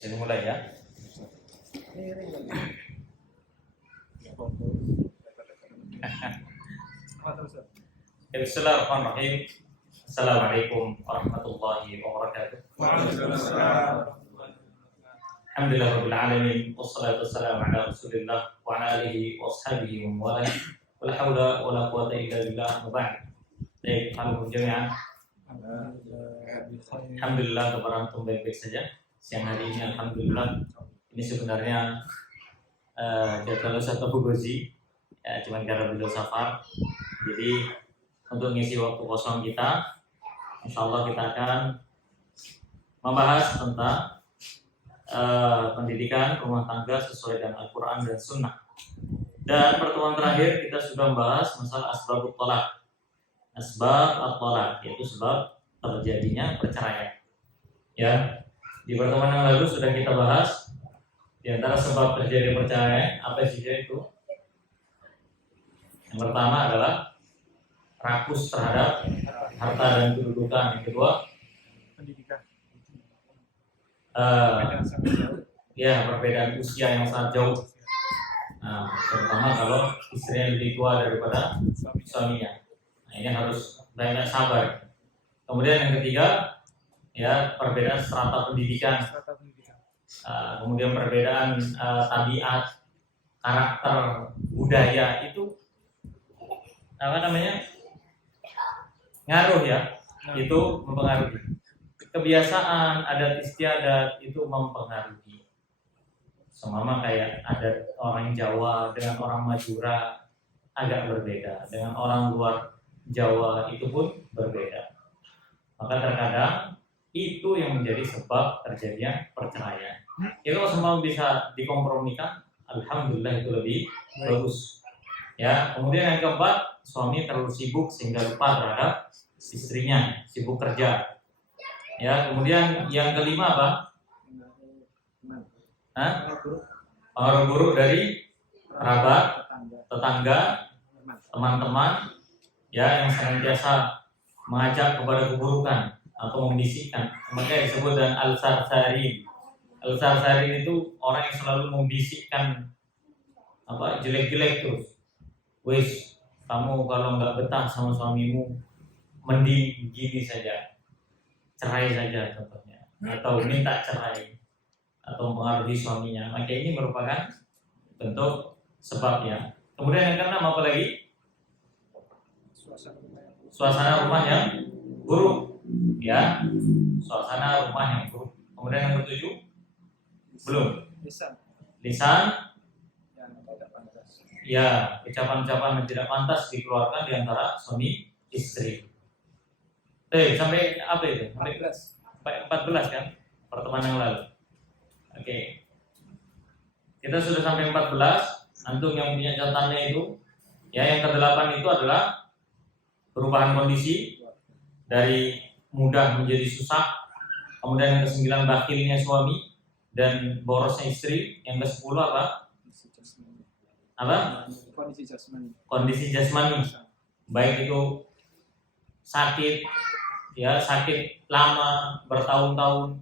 Jadi mulai ya. Bismillahirrahmanirrahim. Assalamualaikum warahmatullahi wabarakatuh. Alhamdulillahirabbil alamin wassalatu wassalamu ala Rasulillah wa ala alihi wa ashabihi wa wala. Wala haula wala quwwata illa billah. Wa ba'd. Baik, halo jami'an. Alhamdulillah kabar antum baik-baik saja. Siang hari ini alhamdulillah. Ini sebenarnya jadwal Ustaz Abu Gozi ya, cuman karena beliau safar. Jadi untuk ngisi waktu kosong kita, insyaallah kita akan membahas tentang pendidikan rumah tangga sesuai dengan Al-Quran dan Sunnah. Dan pertemuan terakhir kita sudah membahas masalah asbabut thalaq. Asbab at-thalaq yaitu sebab terjadinya perceraian. Ya, di pertemuan yang lalu sudah kita bahas di antara sebab terjadi perceraian apa saja itu. Yang pertama adalah rakus terhadap harta dan kedudukan. Yang kedua, pendidikan. Ya perbedaan usia yang sangat jauh. Nah, terutama kalau istrinya lebih tua daripada suaminya. Nah, ini harus banyak sabar. Kemudian yang ketiga, ya perbedaan strata pendidikan. Kemudian perbedaan tabiat, karakter, budaya itu apa namanya? Ngaruh ya. Itu mempengaruhi. Kebiasaan, adat istiadat itu mempengaruhi. Semama kayak adat orang Jawa dengan orang Madura agak berbeda, dengan orang luar Jawa itu pun berbeda. Maka terkadang itu yang menjadi sebab terjadinya perceraian. Itu semua bisa dikompromikan, alhamdulillah itu lebih bagus. Ya, kemudian yang keempat, suami terlalu sibuk sehingga lupa terhadap istrinya, sibuk kerja. Ya, kemudian yang kelima apa? Pengaruh buruk dari kerabat, tetangga, teman-teman, ya yang senantiasa mengajak kepada keburukan atau membisikkan. Makanya disebut dengan al-sarsarin. Al-sarsarin itu orang yang selalu membisikkan apa jelek-jelek terus. Wis, kamu kalau nggak betah sama suamimu, mending gini saja, cerai saja contohnya, atau minta cerai, atau mempengaruhi suaminya. Maka ini merupakan bentuk sebabnya. Kemudian yang keenam apa lagi? Suasana rumah yang buruk, ya, suasana rumah yang buruk. Kemudian yang ketujuh, belum. Lisan, ya, ucapan-ucapan yang tidak pantas dikeluarkan di antara suami istri. Sampai apa itu? Sampai 14 kan? Pertemuan yang lalu. Oke. Kita sudah sampai 14. Antum yang punya catatannya itu, ya yang ke-8 itu adalah perubahan kondisi dari mudah menjadi susah. Kemudian yang ke-9 bakhilnya suami dan borosnya istri. Yang ke-10 apa? Kondisi jasmani. Baik itu sakit, ya sakit lama bertahun-tahun,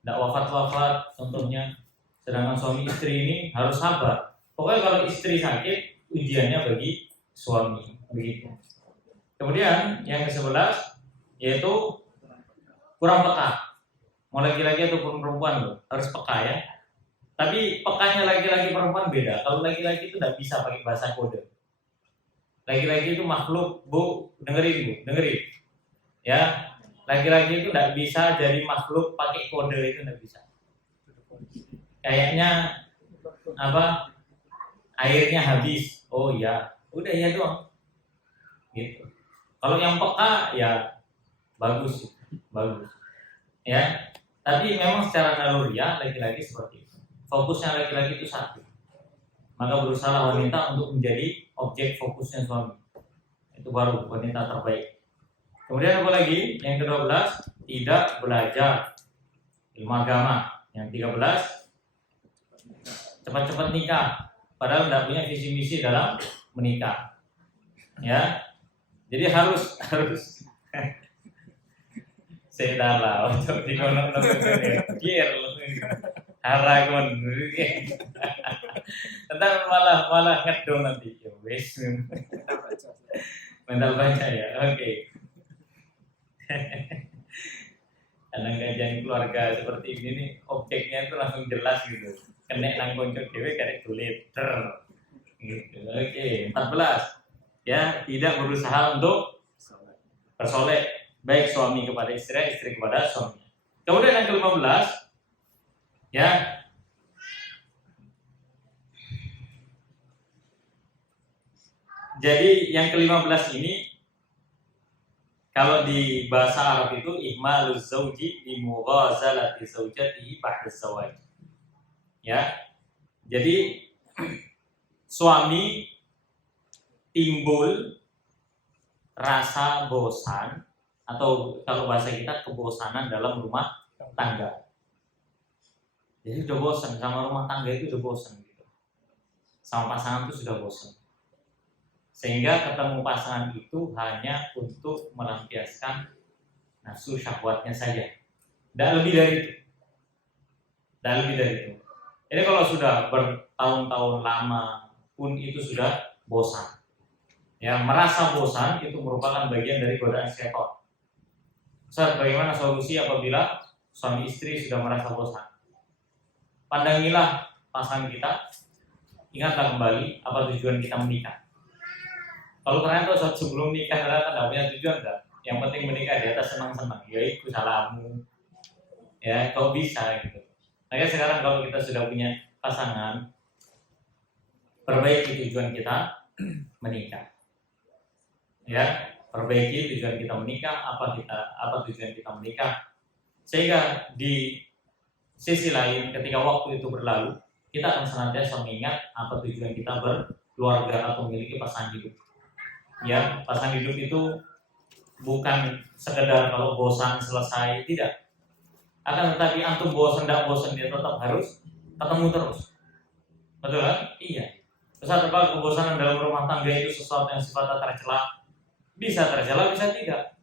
tidak wafat-wafat contohnya. Sedangkan suami istri ini harus sabar. Pokoknya kalau istri sakit, ujiannya bagi suami begitu. Kemudian yang ke-11 yaitu kurang peka. Mau laki-laki ataupun perempuan loh, harus peka ya. Tapi pekanya laki-laki perempuan beda. Kalau laki-laki itu tidak bisa pakai bahasa kode. Laki-laki itu makhluk, Bu, dengerin. Ya, laki-laki itu tidak bisa jadi makhluk pakai kode, itu tidak bisa. Kayaknya apa? Airnya habis. Oh ya, udah ya doang. Gitu. Kalau yang peka ya bagus. Ya. Tapi memang secara naluriah laki-laki seperti itu. Fokusnya laki-laki itu satu. Maka berusaha wanita untuk menjadi objek fokusnya suami. Itu baru wanita terbaik. Kemudian apa lagi? Yang ke-12, tidak belajar ilmu agama. Yang 13, cepat-cepat nikah. Padahal tidak punya visi misi dalam menikah. Ya. Jadi harus Sedala ojo dikono biar haragon. Entar malah ngedong nanti. Ya wis. Mental baca ya. Oke. Karena kajian keluarga seperti ini nih objeknya itu langsung jelas gitu. Kena nang konco dhewe karek dulit. Gitu. Oke, 14. Ya, tidak berusaha untuk bersolek baik suami kepada istri, istri kepada suami. Kemudian yang ke-15 ya. Jadi yang ke-15 ini kalau di bahasa Arab itu ihmaluz zauji bi mughazalati zaujatihi ba'da zawaj. Ya. Jadi suami timbul rasa bosan atau kalau bahasa kita kebosanan dalam rumah tangga. Jadi udah bosan sama rumah tangga itu udah bosan gitu. Sama pasangan itu sudah bosan. Sehingga ketemu pasangan itu hanya untuk melampiaskan nafsu syahwatnya saja. Tidak lebih dari itu. Tidak lebih dari itu. Jadi kalau sudah bertahun-tahun lama pun itu sudah bosan. Ya, merasa bosan itu merupakan bagian dari godaan setan. Ustaz, bagaimana solusi apabila suami istri sudah merasa bosan? Pandangilah pasangan kita, ingatlah kembali apa tujuan kita menikah. Kalau ternyata saat sebelum nikah ternyata tidak punya tujuan enggak, yang penting menikah di atas senang-senang, ya itu salahmu. Ya, kau bisa gitu. Makanya sekarang kalau kita sudah punya pasangan, perbaiki tujuan kita menikah. Ya, perbaiki tujuan kita menikah, apa tujuan kita menikah, sehingga di sisi lain ketika waktu itu berlalu kita akan senantiasa mengingat apa tujuan kita berkeluarga atau memiliki pasangan hidup. Ya, pasangan hidup itu bukan sekedar kalau bosan selesai, tidak. Akan tetapi antum bosan tidak bosan dia tetap harus ketemu terus. Betul kan? Iya. Terus apa kebosanan dalam rumah tangga itu sesuatu yang sifatnya tercela? Bisa tercela, bisa tidak.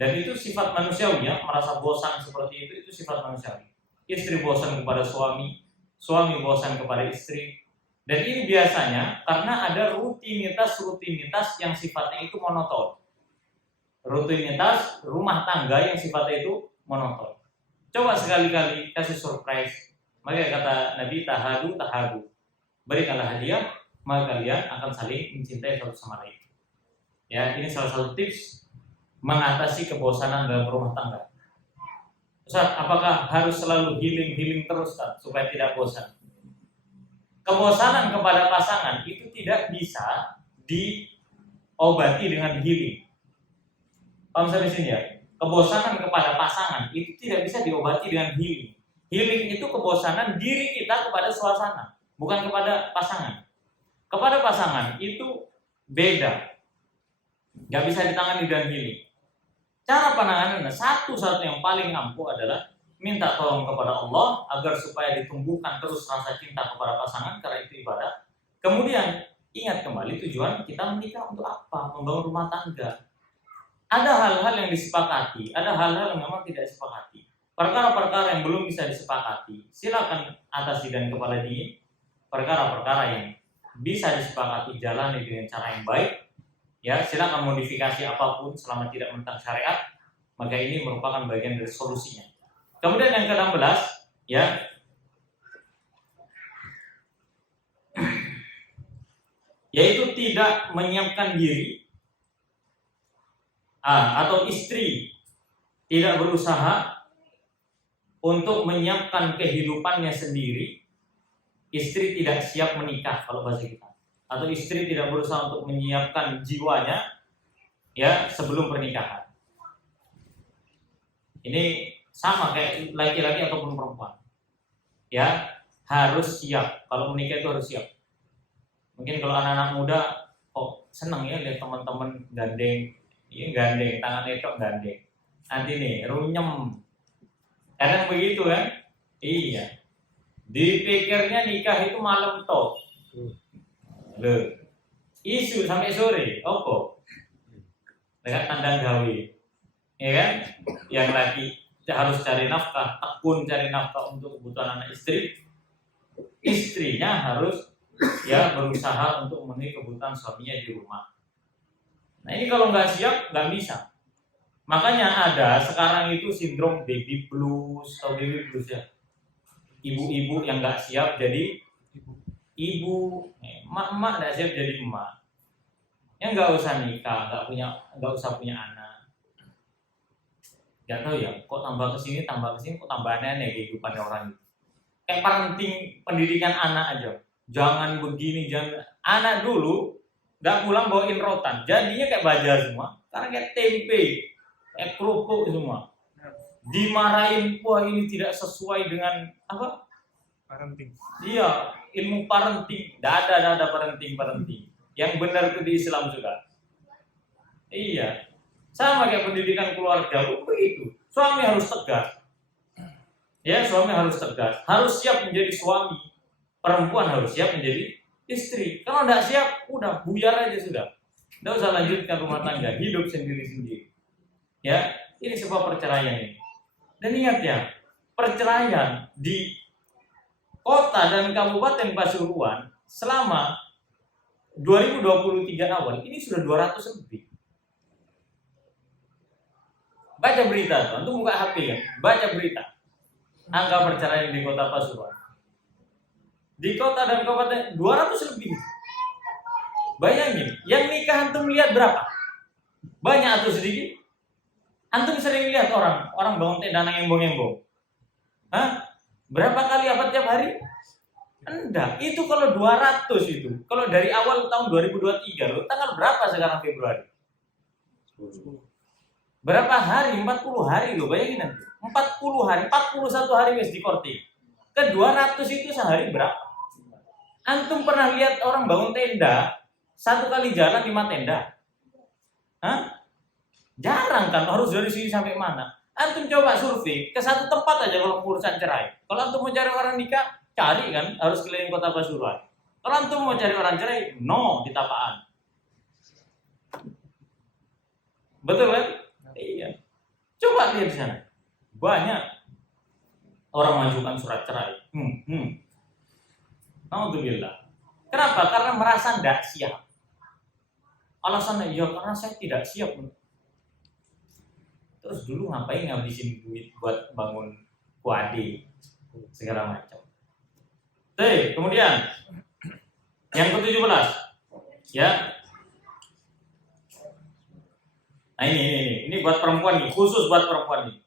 Dan itu sifat manusiawi ya, merasa bosan seperti itu sifat manusiawi. Istri bosan kepada suami, suami bosan kepada istri. Dan ini biasanya karena ada rutinitas yang sifatnya itu monoton. Rutinitas rumah tangga yang sifatnya itu monoton. Coba sekali-kali kasih surprise. Maka kata Nabi tahadu. Berikanlah hadiah, maka kalian akan saling mencintai satu sama lain. Ya, ini salah satu tips mengatasi kebosanan dalam rumah tangga. Ustaz, apakah harus selalu healing terus Ustaz, supaya tidak bosan? Kebosanan kepada pasangan itu tidak bisa diobati dengan healing. Paham sampai sini ya? Kebosanan kepada pasangan itu tidak bisa diobati dengan healing. Healing itu kebosanan diri kita kepada suasana, bukan kepada pasangan. Kepada pasangan itu beda. Gak bisa ditangani dengan healing. Cara penanganannya satu-satu yang paling ampuh adalah minta tolong kepada Allah agar supaya ditumbuhkan terus rasa cinta kepada pasangan karena itu ibadah. Kemudian ingat kembali tujuan kita menikah untuk apa? Membangun rumah tangga. Ada hal-hal yang disepakati, ada hal-hal yang memang tidak disepakati. Perkara-perkara yang belum bisa disepakati, silakan atasi dan kepala dingin. Perkara-perkara yang bisa disepakati jalani dengan cara yang baik. Ya, silakan modifikasi apapun selama tidak menentang syariat, maka ini merupakan bagian dari solusinya. Kemudian yang ke-16, ya, yaitu tidak menyiapkan diri atau istri tidak berusaha untuk menyiapkan kehidupannya sendiri. Istri tidak siap menikah kalau bahasa kita. Atau istri tidak berusaha untuk menyiapkan jiwanya ya sebelum pernikahan. Ini sama kayak laki-laki ataupun perempuan. Ya, harus siap. Kalau menikah itu harus siap. Mungkin kalau anak-anak muda senang ya lihat teman-teman gandeng, tangan etok gandeng. Nanti nih runyem. Kadang begitu kan? Iya. Dipikirnya nikah itu malam toh. Loh, isu sampai sore, opo? Dekat tandang gawe. ya kan? Yang laki harus cari nafkah, tekun cari nafkah untuk kebutuhan anak istri, istrinya harus ya berusaha untuk memenuhi kebutuhan suaminya di rumah. Nah ini kalau nggak siap nggak bisa. Makanya ada sekarang itu sindrom baby blues atau baby blues ya. Ibu-ibu yang nggak siap jadi ibu, emak nggak siap jadi emak. Yang nggak usah nikah, nggak usah punya anak. Nggak tahu ya, kok tambah kesini, kok tambah aneh kehidupannya orang itu. Kayak parenting pendidikan anak aja. Jangan begini, jangan. Anak dulu nggak pulang bawain rotan, jadinya kayak baja semua. Karena kayak tempe, kayak kerupuk semua. Dimarahin, wah ini tidak sesuai dengan apa? Parenting. Iya, ilmu parenting. Tidak ada parenting. Yang benar itu di Islam juga. Iya, sama kayak pendidikan keluarga begitu. Suami harus tegas. Ya, suami harus tegas, harus siap menjadi suami. Perempuan harus siap menjadi istri. Kalau tidak siap, udah buyar aja sudah. Tidak usah lanjutkan rumah tangga, hidup sendiri-sendiri. Ya, ini sebuah perceraian ini. Dan ingat ya, perceraian di kota dan kabupaten Pasuruan selama 2023 awal ini sudah 200 lebih. Baca berita, tuh buka HP kan, baca berita. Angka perceraian di kota Pasuruan. Di kota dan kabupaten 200 lebih. Bayangin, yang nikah antum lihat berapa? Banyak atau sedikit? Antum sering lihat orang bangun tenda ngembong-ngembong. Hah? Berapa kali apa tiap hari? Enggak, itu kalau 200 itu. Kalau dari awal tahun 2023 loh, tanggal berapa sekarang Februari? Berapa hari? 40 hari loh, bayangin nanti. 40 hari, 41 hari wes di korting. Ke 200 itu sehari berapa? Antum pernah lihat orang bangun tenda, satu kali jalan 5 tenda? Hah? Jarang kan, harus dari sini sampai mana? Antum coba survei, ke satu tempat aja kalau urusan cerai. Kalau antum mau cari orang nikah, cari kan, harus keliling kota Pasuruan. Kalau antum mau cari orang cerai, no, di Tapaan. Betul kan? Iya. Coba lihat di sana. Banyak orang mengajukan surat cerai. Alhamdulillah. Kenapa? Karena merasa tidak siap. Alasannya, ya karena saya tidak siap. Terus dulu ngapain ngabisin duit buat bangun kuade segala macam. Kemudian yang ke-17 ya. Nah ini buat perempuan nih, khusus buat perempuan nih.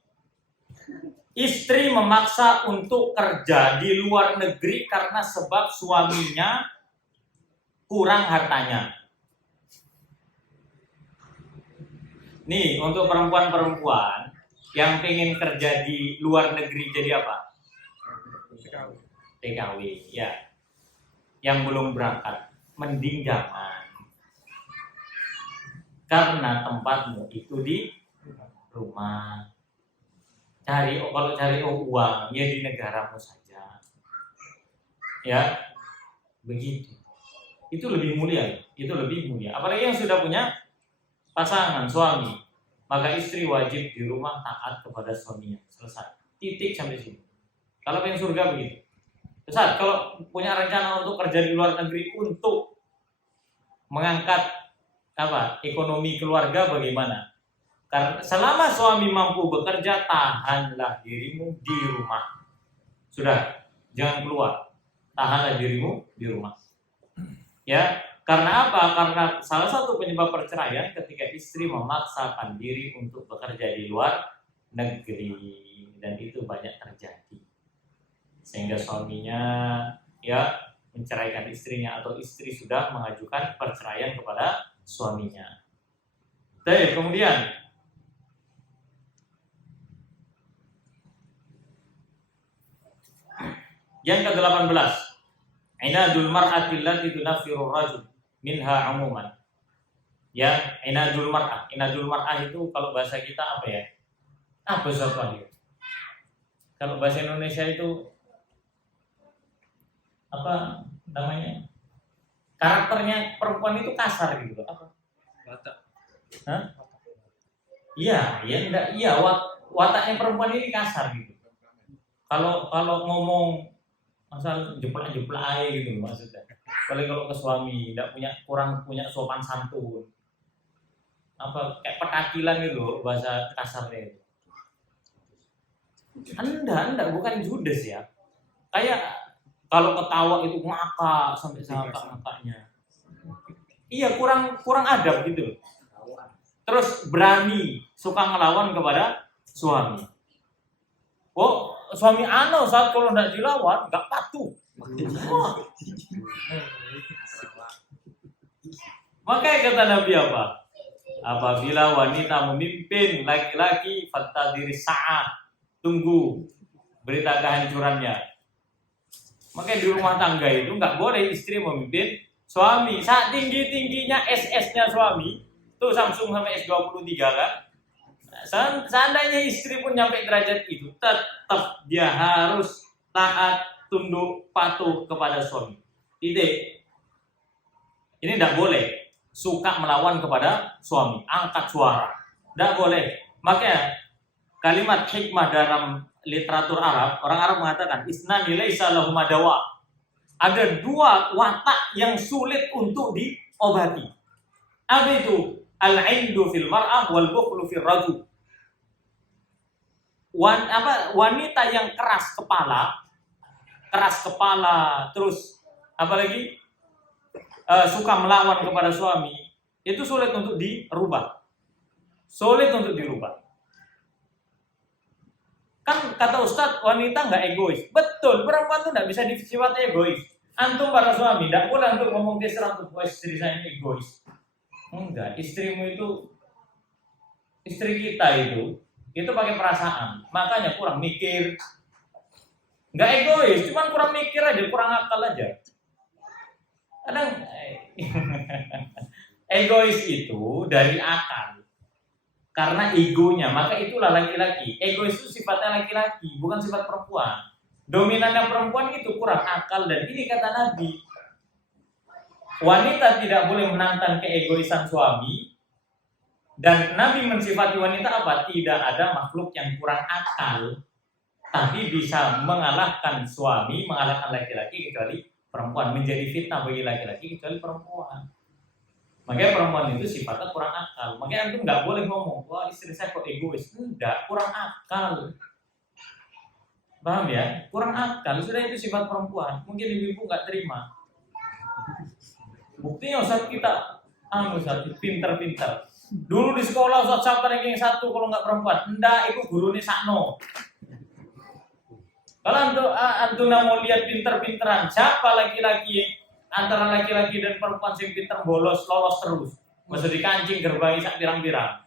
Istri memaksa untuk kerja di luar negeri karena sebab suaminya kurang hartanya. Nih, untuk perempuan-perempuan yang pengen kerja di luar negeri jadi apa? TKW, ya. Yang belum berangkat, mending jangan. Karena tempatmu itu di rumah. Kalau cari uang ya di negaramu saja. Ya. Begitu. Itu lebih mulia, Apalagi yang sudah punya pasangan, suami, maka istri wajib di rumah taat kepada suaminya. Selesai. Titik sampai sini. Kalau pengen surga begitu. Ustaz, kalau punya rencana untuk kerja di luar negeri untuk mengangkat ekonomi keluarga bagaimana? Karena selama suami mampu bekerja, tahanlah dirimu di rumah. Sudah, jangan keluar. Tahanlah dirimu di rumah. Ya, karena apa? Karena salah satu penyebab perceraian ketika istri memaksakan diri untuk bekerja di luar negeri, dan itu banyak terjadi. Sehingga suaminya ya menceraikan istrinya atau istri sudah mengajukan perceraian kepada suaminya. Kemudian yang ke-18, inadul mar'ati allati tunaffiru rajul minha umuman. Ya, inadul mar'ah. Inadul mar'ah itu kalau bahasa kita apa ya? Apa sesuatu? Kalau bahasa Indonesia itu apa namanya? Karakternya perempuan itu kasar gitu. Apa? Batak. Hah? Iya, ya enggak, iya wataknya perempuan ini kasar gitu. Kalau ngomong asal jeplak-jeplak aja gitu maksudnya. Kalau ke suami, tidak kurang punya sopan santun. Apa kayak petakilan gitu loh, bahasa kasarnya itu. Enggak, bukan judes ya. Kayak kalau ketawa itu ngakak sampai ngakak-ngakaknya. Iya, kurang adab gitu loh. Terus berani suka ngelawan kepada suami. Oh, suami saat kalau tidak dilawan nggak patuh. Oh. Makanya kata Nabi apa? Apabila wanita memimpin laki-laki, fantadiri sa'ah, tunggu berita kehancurannya. Makanya di rumah tangga itu nggak boleh istri memimpin suami. Saat tinggi-tingginya SS-nya suami, tuh Samsung sampai S23 kan. Seandainya istri pun nyampe derajat itu, tetap dia harus taat, tunduk, patuh kepada suami. Titik. Ini tidak boleh suka melawan kepada suami, angkat suara. Tidak boleh. Makanya kalimat hikmah dalam literatur Arab, orang Arab mengatakan isnani laisa lahuma dawa. Ada dua watak yang sulit untuk diobati. Apa itu? Al-'indu fil mar'ah wal bukhlu fil rajul. Wanita yang keras kepala, terus apalagi suka melawan kepada suami, itu sulit untuk dirubah. Kan kata Ustadz, wanita nggak egois. Betul, perempuan tuh nggak bisa disifat egois. Antum para suami, tidak boleh untuk ngomong terserah untuk istri saya ini egois. Enggak, istri kita itu pakai perasaan. Makanya kurang mikir. Nggak egois, cuman kurang mikir aja, kurang akal aja. Kadang egois itu dari akal. Karena egonya, maka itulah laki-laki. Egois itu sifatnya laki-laki, bukan sifat perempuan. Dominannya perempuan itu kurang akal, dan ini kata Nabi. Wanita tidak boleh menantang keegoisan suami, dan Nabi mensifati wanita apa? Tidak ada makhluk yang kurang akal, tapi bisa mengalahkan suami, mengalahkan laki-laki kecuali perempuan. Menjadi fitnah bagi laki-laki kecuali perempuan. Makanya perempuan itu sifatnya kurang akal. Makanya antum nggak boleh ngomong, wah istri saya kok egois. Enggak, kurang akal. Paham ya? Kurang akal. Sudah itu sifat perempuan. Mungkin ibu-ibu nggak terima. Buktinya Ustaz kita, Ustaz pinter-pinter. Dulu di sekolah Ustaz siapa ranking 1 kalau nggak perempuan? Enggak, itu gurunya sakno. Kalau antum mau lihat pinter-pinteran, siapa laki-laki antara laki-laki dan perempuan yang pinter lolos terus, masih dikancing gerbangi sak pirang-pirang.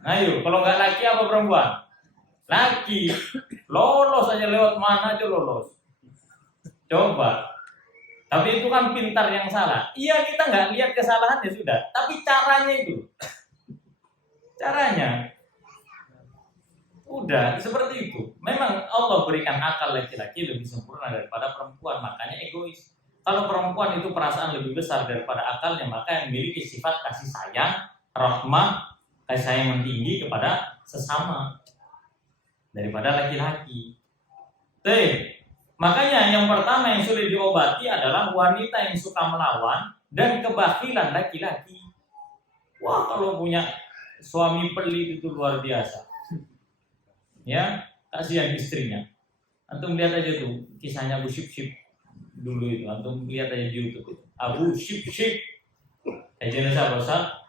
Ayo, kalau nggak laki apa perempuan? Laki, lolos aja lewat mana aja lolos. Coba. Tapi itu kan pintar yang salah. Iya, kita nggak lihat kesalahannya sudah, tapi caranya itu, udah seperti itu. Memang Allah berikan akal laki-laki lebih sempurna daripada perempuan, makanya egois. Kalau perempuan itu perasaan lebih besar daripada akalnya, maka yang memiliki sifat kasih sayang, rahmah, kasih sayang yang tinggi kepada sesama daripada laki-laki. Makanya yang pertama yang sulit diobati adalah wanita yang suka melawan dan kebakilan laki-laki. Wah, kalau punya suami pelit itu luar biasa. Ya, kasihan istrinya. Antum lihat aja tuh kisahnya Abu Shib dulu itu. Antum lihat aja di YouTube itu. Abu Shib. Ejanya siapa Ustaz?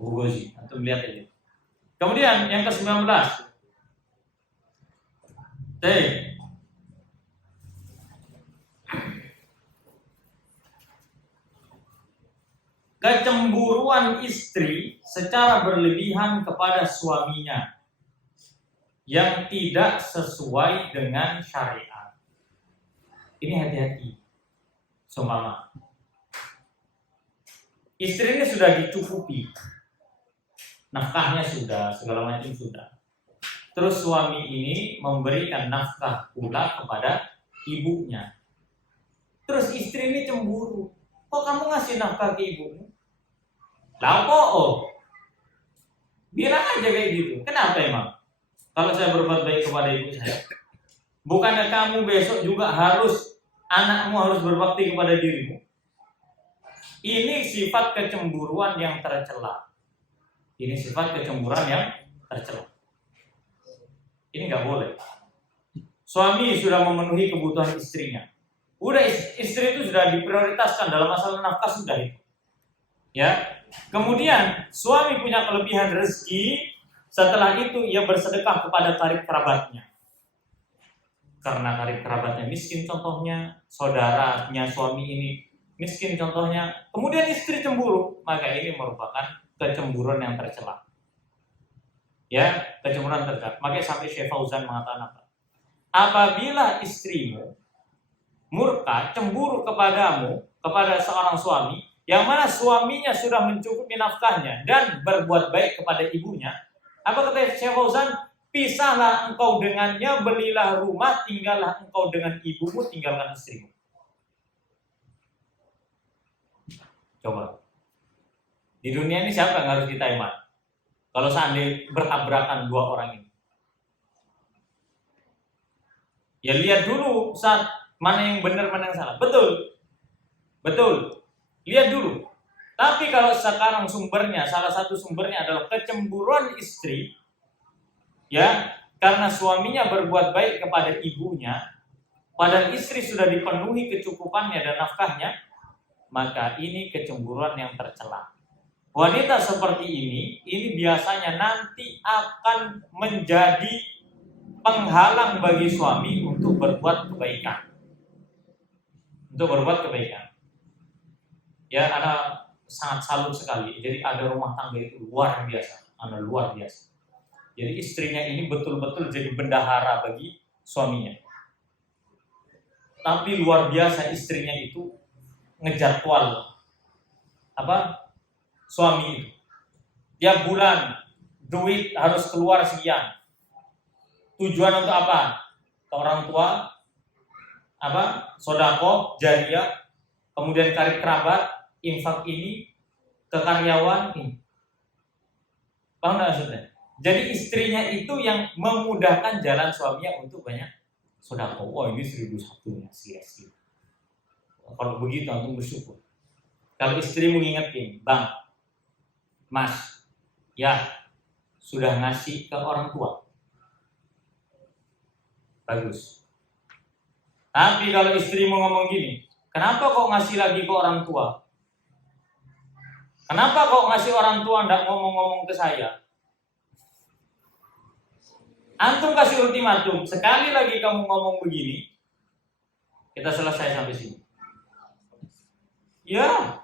Abu Ghazi. Antum lihat aja. Kemudian yang ke-19. Kecemburuan istri secara berlebihan kepada suaminya yang tidak sesuai dengan syariat. Ini hati-hati. Seumpama istri ini sudah dicukupi, nafkahnya sudah, segala macam sudah. Terus suami ini memberikan nafkah pula kepada ibunya. Terus istri ini cemburu. Kok kamu ngasih nafkah ke ibumu? Lah kok? Bilang aja kayak gitu. Kenapa emang? Kalau saya berbuat baik kepada ibu saya, bukannya kamu besok juga anakmu harus berbakti kepada dirimu? Ini sifat kecemburuan yang tercela. Ini sifat kecemburuan yang tercela. Ini nggak boleh. Suami sudah memenuhi kebutuhan istrinya. Udah istri itu sudah diprioritaskan dalam masalah nafkah sudah itu. Ya. Kemudian suami punya kelebihan rezeki. Setelah itu ia bersedekah kepada karib kerabatnya. Karena karib kerabatnya miskin contohnya, saudaranya suami ini miskin contohnya, kemudian istri cemburu, maka ini merupakan kecemburuan yang tercela. Ya, kecemburuan tercela. Makanya sampai Syekh Fauzan mengatakan apa? Apabila istrimu murka, cemburu kepadamu, kepada seorang suami, yang mana suaminya sudah mencukupi nafkahnya dan berbuat baik kepada ibunya, apa kata Syekh Fauzan? Pisahlah engkau dengannya, belilah rumah, tinggallah engkau dengan ibumu, tinggalkan istrimu. Coba. Di dunia ini siapa yang harus kita iman? Kalau seandainya bertabrakan dua orang ini. Ya lihat dulu saat mana yang benar, mana yang salah. Betul. Betul. Lihat dulu. Tapi kalau sekarang salah satu sumbernya adalah kecemburuan istri, ya, karena suaminya berbuat baik kepada ibunya, padahal istri sudah dipenuhi kecukupannya dan nafkahnya, maka ini kecemburuan yang tercela. Wanita seperti ini biasanya nanti akan menjadi penghalang bagi suami untuk berbuat kebaikan. Ya, Ana sangat salut sekali. Jadi ada rumah tangga itu luar biasa. Jadi istrinya ini betul-betul jadi bendahara bagi suaminya. Tapi luar biasa istrinya itu ngejadwal suami itu. Tiap bulan duit harus keluar sekian. Tujuan untuk apa? Ke orang tua, sodako, jariah, kemudian karib kerabat, infak ini, ke karyawan ini. Paham nggak maksudnya? Jadi istrinya itu yang memudahkan jalan suaminya untuk banyak sodako. Wah, ini 1.001 ya, sia-sia. Kalau begitu antum bersyukur. Kalau istri mengingetin, Bang, Mas, ya sudah ngasih ke orang tua, bagus. Tapi kalau istri mau ngomong gini, kenapa kok ngasih lagi ke orang tua? Kenapa kok ngasih orang tua ndak ngomong-ngomong ke saya? Antum kasih ultimatum, sekali lagi kamu ngomong begini, kita selesai sampai sini. Ya.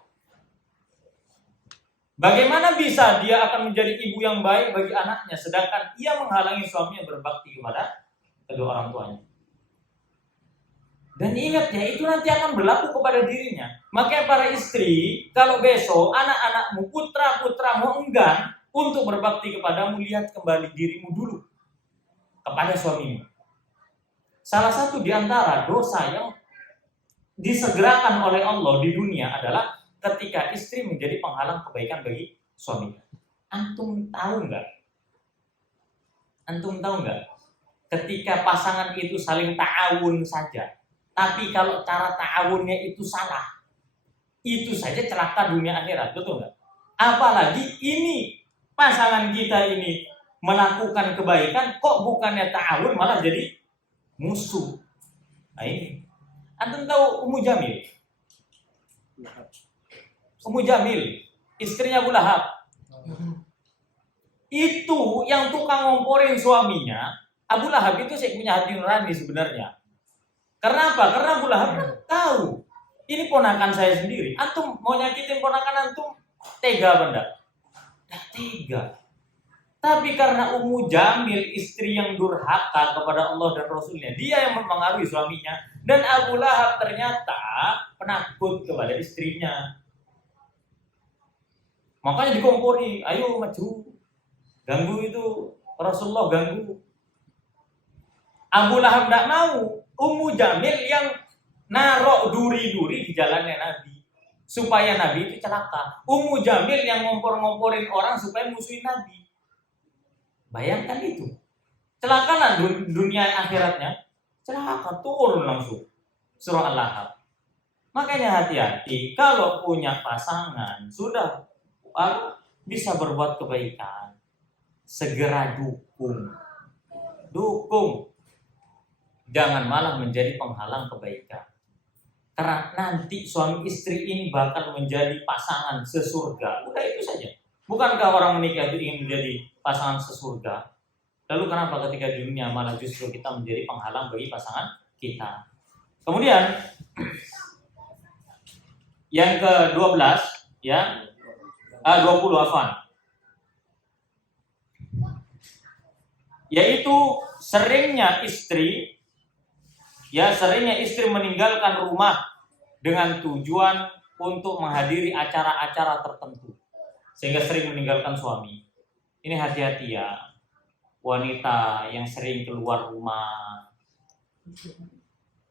Bagaimana bisa dia akan menjadi ibu yang baik bagi anaknya, sedangkan ia menghalangi suaminya berbakti kepada kedua orang tuanya? Dan ingat ya, itu nanti akan berlaku kepada dirinya. Makanya para istri, kalau besok anak-anakmu, putra-putramu enggan untuk berbakti kepadamu, lihat kembali dirimu dulu kepada suamimu. Salah satu di antara dosa yang disegerakan oleh Allah di dunia adalah ketika istri menjadi penghalang kebaikan bagi suaminya. Antum tahu nggak? Ketika pasangan itu saling ta'awun saja, tapi kalau cara ta'awunnya itu salah, itu saja celaka dunia akhirat, betul nggak? Apalagi ini pasangan kita ini melakukan kebaikan, kok bukannya ta'awun malah jadi musuh. Nah ini, antum tahu Ummu Jamil? Ummu Jamil, istrinya Abu Lahab. Itu yang tukang ngomporin suaminya. Abu Lahab itu sih punya hati nurani sebenarnya. Karena apa? Karena Abu Lahab tahu ini ponakan saya sendiri. Antum mau nyakitin ponakan antum, tega benda? Tidak tega. Tapi karena Ummu Jamil, istri yang durhaka kepada Allah dan Rasulnya, dia yang mempengaruhi suaminya. Dan Abu Lahab ternyata penakut kepada istrinya. Makanya dikompori, ayo maju, ganggu itu Rasulullah, ganggu. Abu Lahab tidak mau. Ummu Jamil yang narok duri-duri di jalannya Nabi supaya Nabi itu celaka. Ummu Jamil yang ngompor-ngomporin orang supaya musuhin Nabi. Bayangkan itu. Celaka dunia akhiratnya. Celaka, turun langsung. Surah Al-Lahab. Makanya hati-hati. Kalau punya pasangan, sudah bisa berbuat kebaikan. Segera dukung. Dukung. Jangan malah menjadi penghalang kebaikan. Karena nanti suami istri ini bakal menjadi pasangan sesurga. Udah itu saja. Bukankah orang menikah itu ingin menjadi pasangan sesurga? Lalu kenapa ketika di dunia malah justru kita menjadi penghalang bagi pasangan kita? Kemudian yang ke-12 ya. 20 afwan. Yaitu seringnya istri meninggalkan rumah dengan tujuan untuk menghadiri acara-acara tertentu. Sehingga sering meninggalkan suami. Ini hati-hati ya. Wanita yang sering keluar rumah.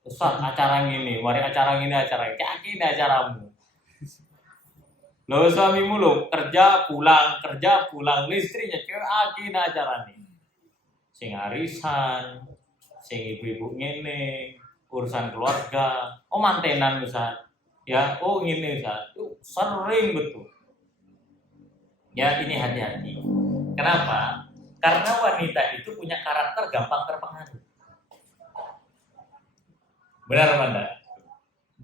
Ustaz, acara ini, mari acara ini. Yakin acaramu. Lo suamimu lo kerja pulang, istrinya yakin acara ini. Sing arisan, sing ibu-ibu ngene, urusan keluarga, mantenan Ustaz. Ya, ngene Ustaz. Sering betul. Ya, ini hati-hati. Kenapa? Karena wanita itu punya karakter gampang terpengaruh. Benar apa enggak?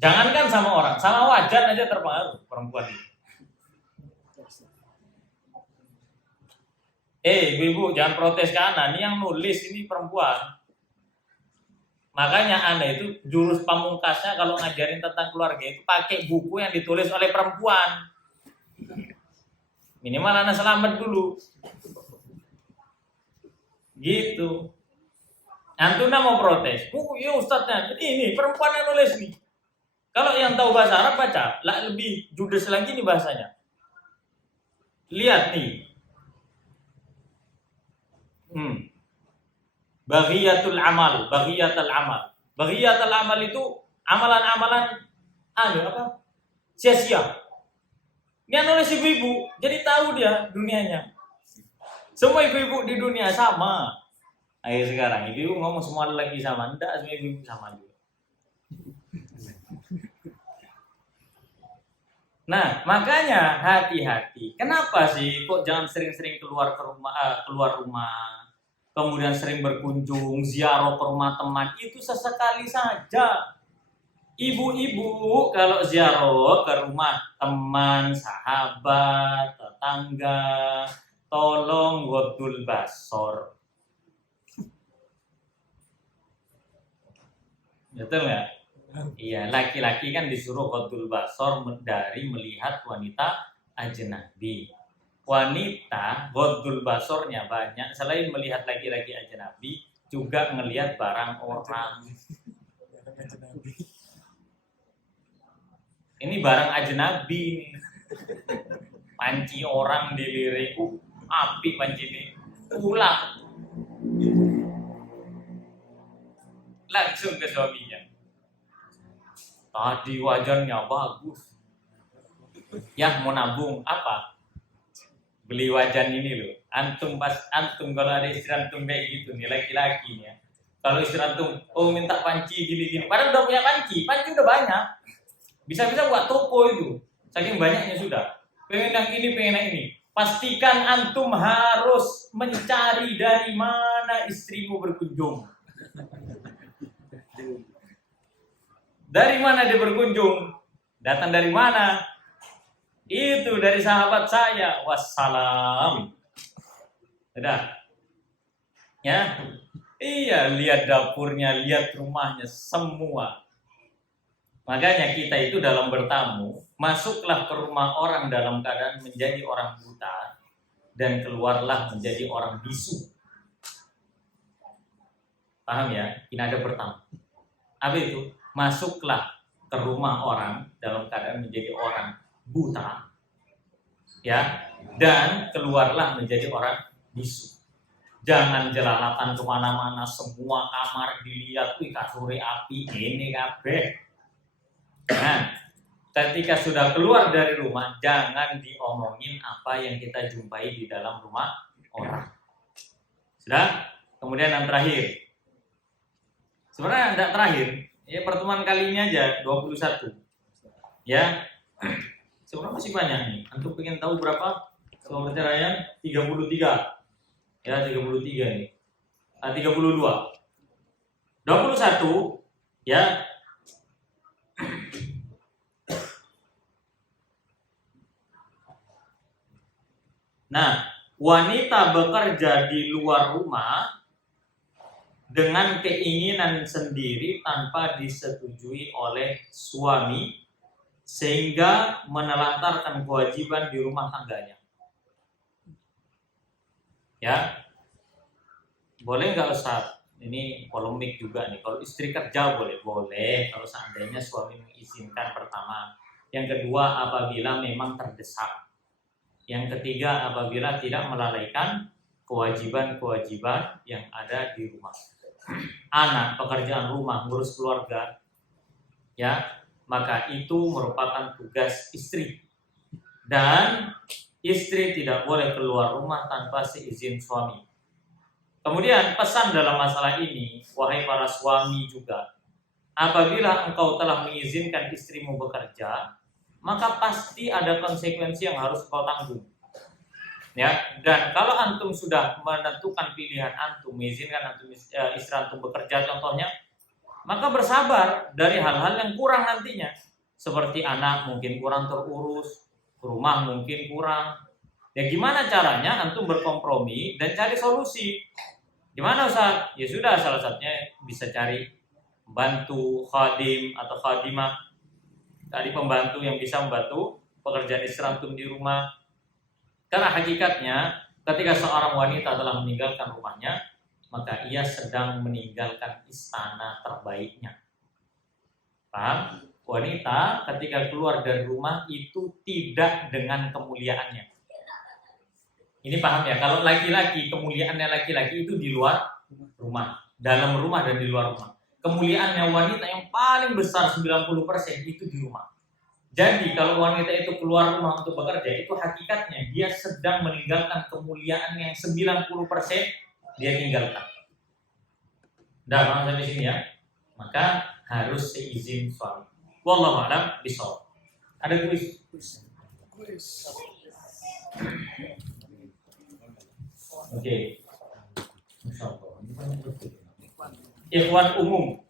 Jangankan sama orang, sama wajan aja terpengaruh perempuan itu. Ibu-ibu jangan protes ke Ana, ini yang nulis ini perempuan. Makanya Anda itu jurus pamungkasnya kalau ngajarin tentang keluarga itu pakai buku yang ditulis oleh perempuan. Minimal Anda selamat dulu. Gitu. Antum mau protes. Ya ustadznya, ini perempuan yang nulis nih. Kalau yang tahu bahasa Arab baca, lebih judes lagi nih bahasanya. Lihat nih. Baghiyatul amal. Baghiyatul amal itu amalan-amalan sia-sia. Dia nulis ibu-ibu, jadi tahu dia dunianya. Semua ibu-ibu di dunia sama. Ayo sekarang ibu-ibu ngomong semua lagi sama, enggak semua ibu-ibu sama juga. Nah, makanya hati-hati. Kenapa sih kok jangan sering-sering keluar rumah, kemudian sering berkunjung, ziarah ke rumah teman, itu sesekali saja. Ibu-ibu kalau ziarah ke rumah teman, sahabat, tetangga, tolong ghodul basor. Betul nggak? Iya, laki-laki kan disuruh ghodul basor dari melihat wanita ajnabi. Wanita ghodul basornya banyak, selain melihat laki-laki ajnabi, juga melihat barang orang. Ini barang ajnabi nih. Panci orang dilirik, api panci ini, pulang. Langsung ke suaminya. Tadi wajannya bagus. Ya mau nabung apa? Beli wajan ini loh. Antum kalau ada istri antum kayak gitu nih laki-lakinya. Kalau istri antum minta panci gini-gini, padahal udah punya panci udah banyak. Bisa-bisa buat toko itu. Saking banyaknya sudah. Pengen yang ini, pengen yang ini. Pastikan antum harus mencari dari mana istrimu berkunjung. Dari mana dia berkunjung? Datang dari mana? Itu dari sahabat saya. Wassalam. Sudah. Ya. Iya, lihat dapurnya, lihat rumahnya, semua. Makanya kita itu dalam bertamu, masuklah ke rumah orang dalam keadaan menjadi orang buta dan keluarlah menjadi orang bisu. Paham ya? Ini ada bertamu. Apa itu? Masuklah ke rumah orang dalam keadaan menjadi orang buta, ya, dan keluarlah menjadi orang bisu. Jangan jelalatan kemana-mana, semua kamar dilihat, kasuri api ini kabeh. Nah, ketika sudah keluar dari rumah, jangan diomongin apa yang kita jumpai di dalam rumah orang. Sudah? Kemudian yang terakhir. Sebenarnya tidak terakhir. Ya pertemuan kali ini aja 21. Ya. Sebenarnya masih banyak nih. Antum pengen tahu berapa? Soal perceraian 33. Ya, 33 nih. 32. 21 ya. Nah, wanita bekerja di luar rumah dengan keinginan sendiri tanpa disetujui oleh suami sehingga menelantarkan kewajiban di rumah tangganya. Ya. Boleh nggak Ustaz? Ini polemik juga nih. Kalau istri kerja boleh kalau seandainya suami mengizinkan pertama. Yang kedua apabila memang terdesak. Yang ketiga apabila tidak melalaikan kewajiban-kewajiban yang ada di rumah. Anak, pekerjaan rumah, ngurus keluarga, ya, maka itu merupakan tugas istri. Dan istri tidak boleh keluar rumah tanpa seizin suami. Kemudian pesan dalam masalah ini, wahai para suami juga, apabila engkau telah mengizinkan istrimu bekerja, maka pasti ada konsekuensi yang harus kau tanggung. Ya, dan kalau antum sudah menentukan pilihan antum, mengizinkan antum istri antum bekerja contohnya, maka bersabar dari hal-hal yang kurang nantinya. Seperti anak mungkin kurang terurus, rumah mungkin kurang. Ya gimana caranya antum berkompromi dan cari solusi. Gimana Ustaz? Ya sudah, salah satunya bisa cari bantu khadim atau khadimah. Tadi pembantu yang bisa membantu pekerjaan istri antum di rumah. Karena hakikatnya ketika seorang wanita telah meninggalkan rumahnya, maka ia sedang meninggalkan istana terbaiknya. Paham? Wanita ketika keluar dari rumah itu tidak dengan kemuliaannya. Ini paham ya? Kalau laki-laki, kemuliaannya laki-laki itu di luar rumah, dalam rumah dan di luar rumah. Kemuliaannya wanita yang paling besar 90% itu di rumah. Jadi kalau wanita itu keluar rumah untuk bekerja, itu hakikatnya dia sedang meninggalkan kemuliaan yang 90% dia tinggalkan. Dah paham sampai sini ya? Maka harus seizin suami. Wallahu a'lam bishawab. Ada kuis. Oke. Ikhwan umum.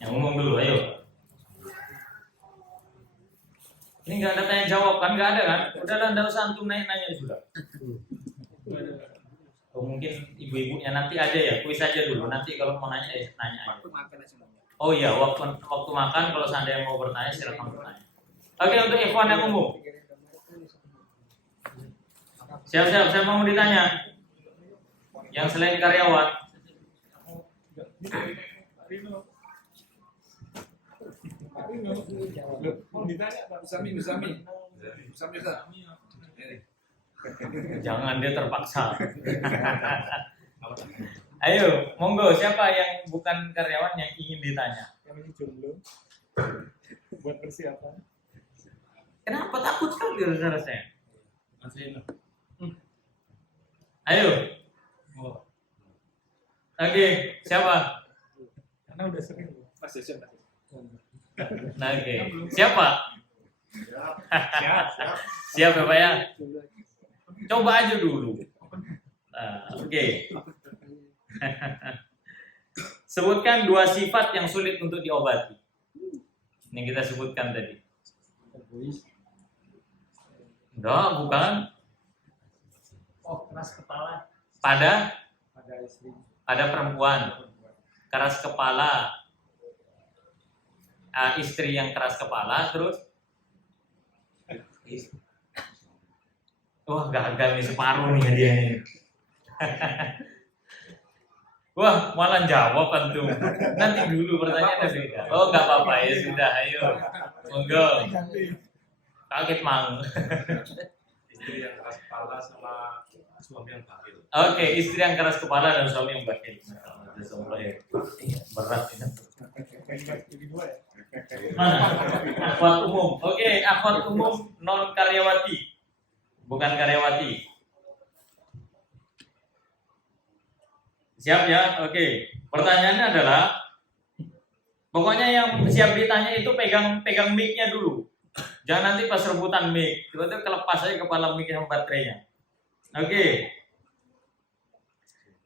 Yang umum dulu, ayo. Ini nggak ada tanya jawab kan? Nggak ada kan? Udahlah, nggak usah antum nanya sudah. Oh, mungkin ibu-ibunya nanti aja ya, kuis aja dulu. Nanti kalau mau nanya ya nanya aja. Oh iya, waktu makan kalau seandainya mau bertanya silakan bertanya. Oke, untuk ikhwan yang umum. Siap-siap, saya mau ditanya. Yang selain karyawan. Mau ditanya Pak Usami. Jangan, dia terpaksa. Ayo, monggo, siapa yang bukan karyawan yang ingin ditanya? Yang ini jomblo. Buat persiapan. Kenapa takut sekali rasanya? Ayo. Oke, siapa? Karena udah sering Mas Jason. Nah, oke. Siapa? Siap ya Pak ya? Coba aja dulu. Oke. Sebutkan 2 sifat yang sulit untuk diobati. Yang kita sebutkan tadi. Enggak, bukan. Oh, keras kepala. Pada Istri. Pada perempuan. Keras kepala. Istri yang keras kepala, terus wah gagal nih, separuh nih hadiahnya. Wah malah jawab antum. Nanti dulu pertanyaannya beda. Oh nggak apa-apa ya sudah, ayo monggo. Kaget mang. Istri yang keras kepala sama suami yang bakhil. Oke, istri yang keras kepala dan suami yang bakhil. Berat ini. Mana? Akhwat umum. Oke, akhwat umum non karyawati. Bukan karyawati. Siap ya? Oke. Pertanyaannya adalah, pokoknya yang siap ditanya itu pegang mic-nya dulu. Jangan nanti pas rebutan mic, tiba-tiba kelepas aja kepala mic sama baterainya. Oke.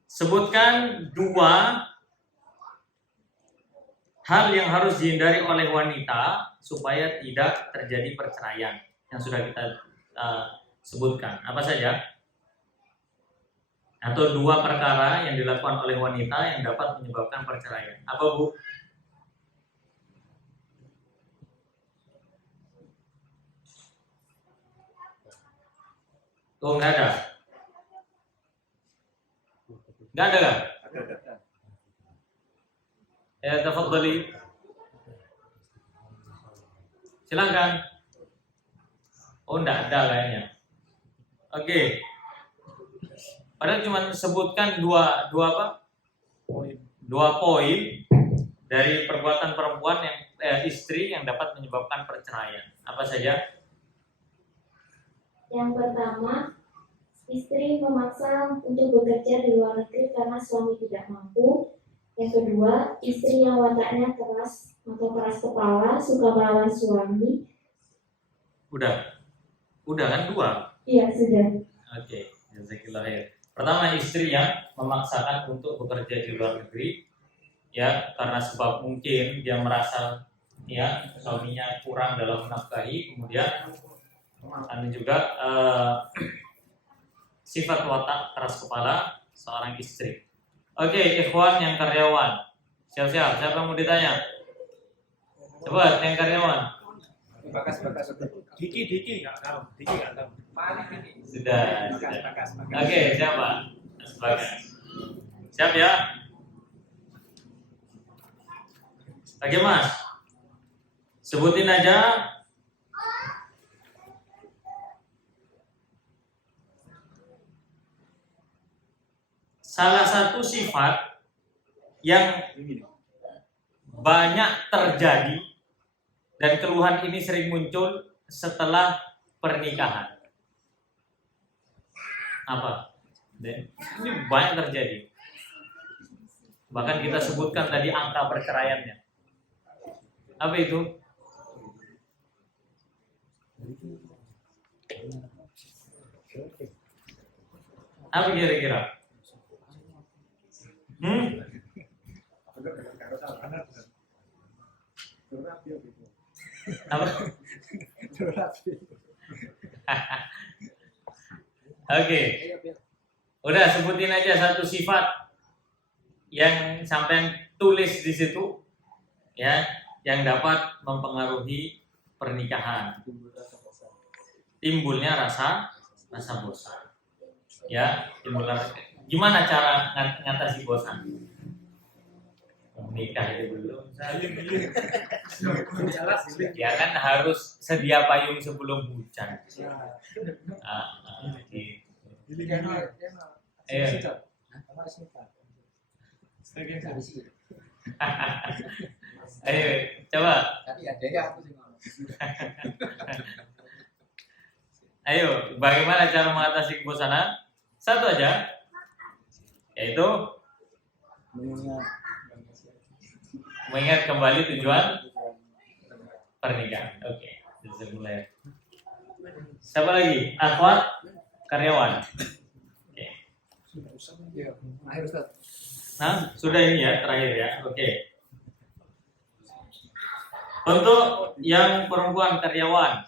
Sebutkan 2 hal yang harus dihindari oleh wanita supaya tidak terjadi perceraian yang sudah kita sebutkan. Apa saja? Atau 2 perkara yang dilakukan oleh wanita yang dapat menyebabkan perceraian. Apa, Bu? Oh, nggak ada. Nggak ada kan? Ya, tafadhali. Silakan. Oh, enggak ada kayaknya. Oke. Padahal cuma sebutkan dua apa? 2 poin dari perbuatan perempuan yang istri yang dapat menyebabkan perceraian. Apa saja? Yang pertama, istri memaksa untuk bekerja di luar negeri karena suami tidak mampu. Yang kedua, istri yang wataknya keras atau keras kepala, suka melawan suami. Udah kan 2? Iya, sudah. Oke, jazakillah khair. Pertama, istri yang memaksakan untuk bekerja di luar negeri, ya, karena sebab mungkin dia merasa ya suaminya kurang dalam menafkahi, kemudian dan juga sifat watak keras kepala seorang istri. Oke, ikhwan yang karyawan. Siap-siap, siapa yang mau ditanya? Coba yang karyawan. Bakas. Diki nggak tahu. Sudah. Oke, siapa? Bagas. Siap ya? Oke, Mas. Sebutin aja salah satu sifat yang banyak terjadi dan keluhan ini sering muncul setelah pernikahan. Apa? Ini banyak terjadi. Bahkan kita sebutkan tadi angka perceraiannya. Apa itu? Apa kira-kira? Apa? Oke. Udah sebutin aja satu sifat yang sampai tulis di situ ya, yang dapat mempengaruhi pernikahan. Timbulnya rasa bosan. Ya, gimana cara ngatasi bosan? Menikah itu belum. Ya kan harus sedia payung sebelum hujan. Ayo, coba. Ayo, bagaimana cara mengatasi kebosanan? Satu aja, yaitu mengingat kembali tujuan pernikahan. Oke, bisa mulai. Siapa lagi? Akhwat karyawan. Oke. Nah, sudah ini ya terakhir ya. Oke. Untuk yang perempuan karyawan,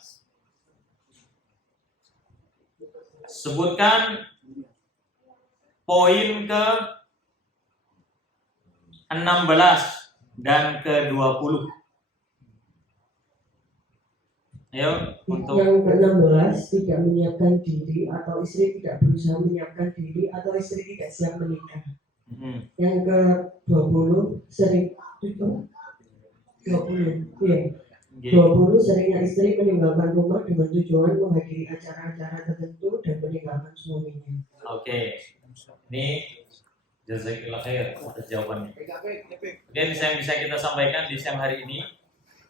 sebutkan poin ke 16 dan ke 20. Ayo untuk yang ke-16 tidak menyiapkan diri atau istri tidak berusaha menyiapkan diri atau istri tidak siap menikah. Yang ke-20 sering 20 seringnya istri meninggalkan rumah dengan tujuan menghadiri acara-acara tertentu dan meninggalkan suaminya. Oke. Ini jazakillah khair atas jawabannya. Oke, yang bisa kita sampaikan di siang hari ini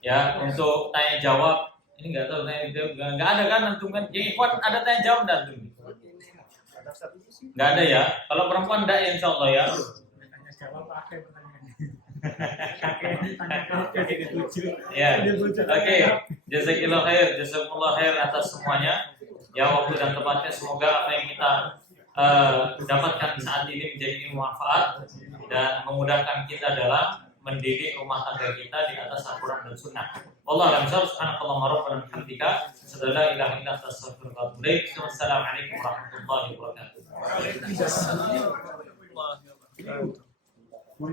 ya, untuk tanya jawab ini nggak tahu tanya jawab nggak ada kan antum kan? Yang ikhwan ada tanya jawab dan antum? Nggak ada ya. Kalau perempuan enggak ya, insyaallah ya. Jawab pakai pertanyaannya. Tanya kakek jadi 7. Ya, oke. Jazakillah khair, jazakumullah khair atas semuanya. Ya, waktu dan tempatnya semoga apa yang kita dapatkan saat ini menjadi ilmu manfaat dan memudahkan kita dalam mendidik rumah tangga kita di atas Al-Quran dan Sunnah. Wallahu a'lam bishawab. Subhanakallahumma rabbana wa bihamdika, asyhadu an la ilaha illa anta, astaghfiruka wa atubu ilaik. Wassalamualaikum warahmatullahi wabarakatuh. Waalaikumsalam warahmatullahi wabarakatuh.